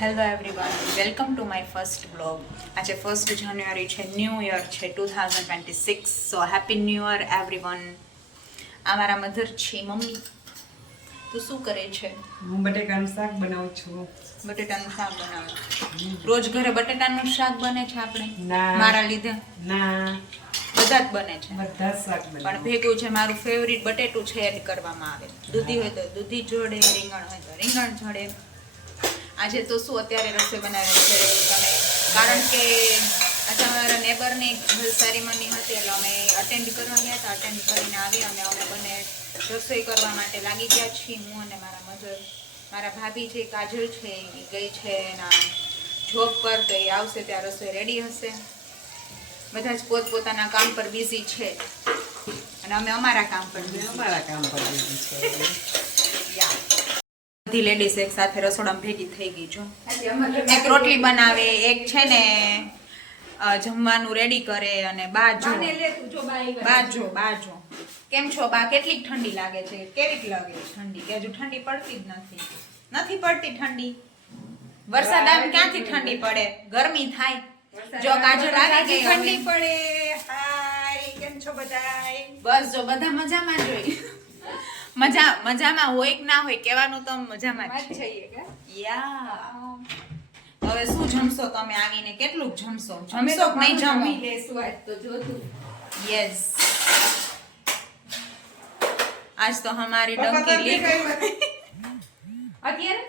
Hello everyone, welcome to my first blog. આજે 1 જાન્યુઆરી છે, new year છે 2026. So happy new year everyone. આ મારા મધર છે, મમ્મી. તું શું કરે છે? હું બટેકાનું શાક બનાવું છું. બટેટાનું શાક બનાવે. રોજ ઘરે બટેટાનું શાક બને છે આપણે? ના. મારા લીધે? ના, બધા જ બને છે. બધા શાક પણ બનાવું. ભેગું છે મારું ફેવરિટ બટેટું છે એડ કરવામાં આવે. દૂધી હોય તો દૂધી જોડે, રીંગણ હોય તો રીંગણ જોડે. આજે તો શું અત્યારે રસોઈ બનાવે છે તમે, કારણ કે આજે અમારા નેબરની સેરેમની હતી એટલે અમે અટેન્ડ કરવા ગયા હતા. અટેન્ડ કરીને આવી અને અમે બંને રસોઈ કરવા માટે લાગી ગયા છીએ. હું અને મારા મધર. મારા ભાભી જે કાજલ છે એ ગઈ છે એના જોબ પર, તો એ આવશે ત્યાં રસોઈ રેડી હશે. બધા જ પોતપોતાના કામ પર બિઝી છે અને અમે અમારા કામ પર અમારા કામ પર બીજું છે. બધી લેડીઝ એક સાથે રસોડામાં ભેગી થઈ ગઈ છો. એક રોટલી બનાવે, એક છે ને જમવાનું રેડી કરે, અને બાજો કેમ છો બા? કેટલીક ઠંડી લાગે છે? કેવીક લાગે છે ઠંડી? કે હજુ ઠંડી પડતી જ નથી પડતી ઠંડી? વરસાદ આમ ક્યાંથી ઠંડી પડે? ગરમી થાય. જો કાજલ આવી ગઈ, ઠંડી પડે. હાય, કેમ છો બધાય? બસ જો બધા મજામાં જ હોય. મજામાં હોય કે ના હોય, કહેવાનું તો મજામાં જ છે. યા. હવે શું જમશો તમે આવીને? કેટલું જમશો? જમશો કે નહીં જમી લેશું આજ તો જોતું. યસ, આજ તો હમારી ડંકી લીક. અત્યારે